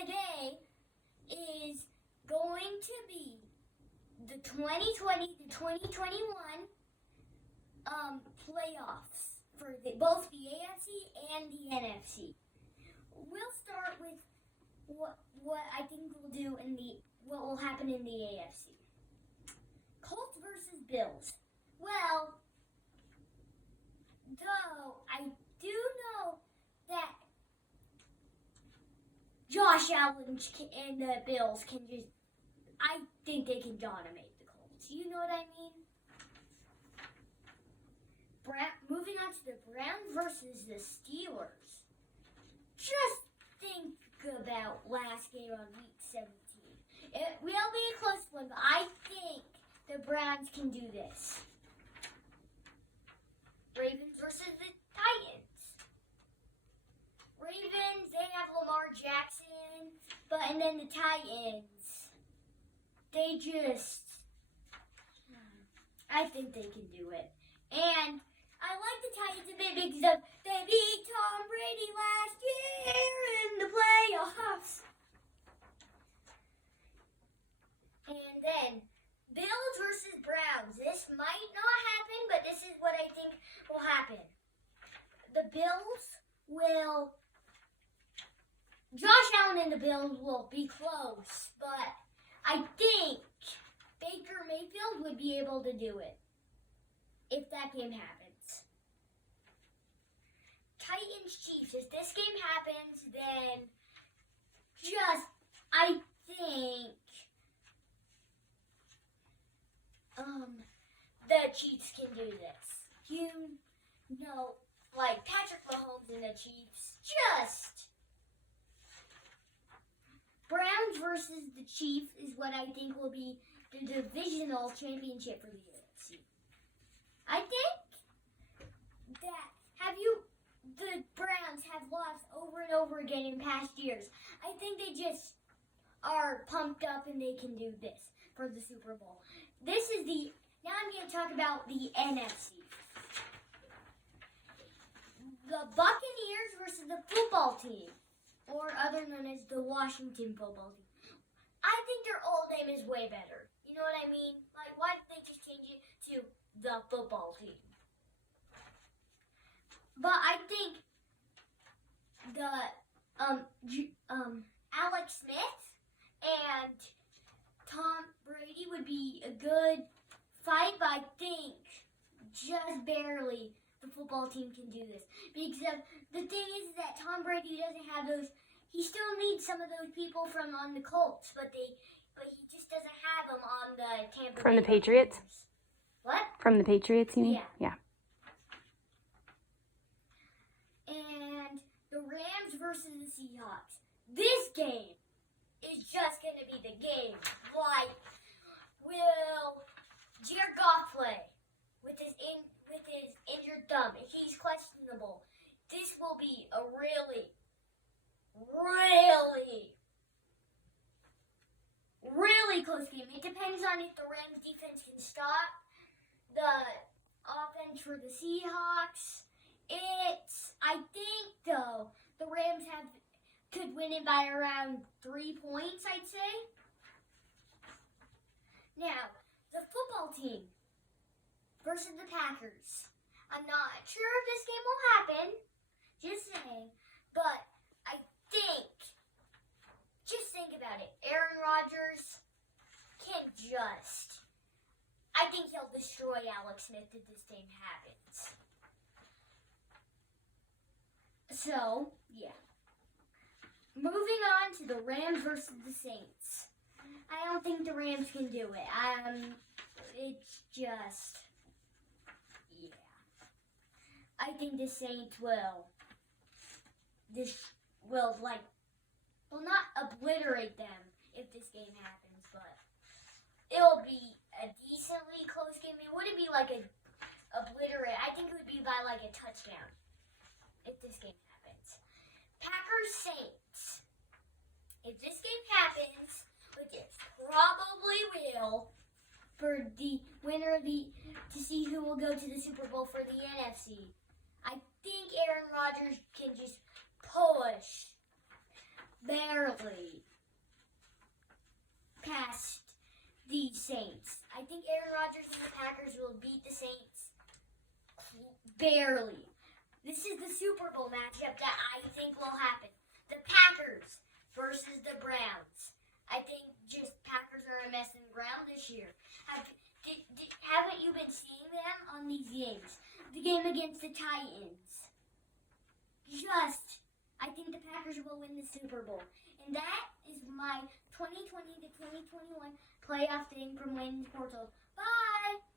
today is going to be the 2020 to 2021 playoffs for both the AFC and the NFC. We'll start with what I think we'll do what will happen in the AFC. Colts versus Bills. Well, though I do know that Josh Allen and the Bills I think they can dominate the Colts. You know what I mean? Moving on to the Browns versus the Steelers. Just think about last game on Week 17. It will be a close one, but I think the Browns can do this. Ravens versus the Titans. Ravens, they have Lamar Jackson, and then the Titans, I think they can do it. And I like the Titans a bit because they beat Tom Brady last year in the playoffs. And then Bills versus Browns. This might not happen, but this is what I think will happen. The Bills will... Josh Allen and the Bills will be close, but I think Baker Mayfield would be able to do it if that game happens. Titans-Chiefs. If this game happens, then I think the Chiefs can do this. You know, like Patrick Mahomes and the Chiefs, Browns versus the Chiefs is what I think will be the divisional championship for the AFC. I think that the Browns have lost over and over again in past years. I think they just are pumped up and they can do this for the Super Bowl. Now I'm going to talk about the NFC. The Buccaneers versus the football team, or other known as the Washington football team. I think their old name is way better. You know what I mean? Like, why did they just change it to the football team? But I think Alex Smith and Tom Brady would be a good fight, but I think just barely the football team can do this. Because the thing is that Tom Brady doesn't have those. He still needs some of those people from on the Colts, but he just doesn't have them on the Tampa Bay. From the Patriots? What? From the Patriots, you mean? Yeah. And the Rams versus the Seahawks. This game is just going to be the game. Like, will Jared Goff play with his injured thumb? If he's questionable, this will be a really close game. It depends on if the Rams defense can stop the offense for the Seahawks. I think, though, the Rams could win it by around 3 points, I'd say. Now, the football team versus the Packers. I'm not sure if this game will happen, just saying, but just think about it. Aaron Rodgers I think he'll destroy Alex Smith if this game happens. So, yeah. Moving on to the Rams versus the Saints. I don't think the Rams can do it. It's just, yeah. I think the Saints will not obliterate them if this game happens, but it'll be a decently close game. It wouldn't be like a obliterate. I think it would be by like a touchdown if this game happens. Packers Saints. If this game happens, which it probably will, for the winner to see who will go to the Super Bowl for the NFC, I think Aaron Rodgers can just push barely beat the Saints barely. This is the Super Bowl matchup that I think will happen. The Packers versus the Browns. I think just Packers are a mess in the ground this year. Haven't you been seeing them on these games? The game against the Titans. I think the Packers will win the Super Bowl. And that is my 2020 to 2021 playoff thing from Landon's Portal. Bye!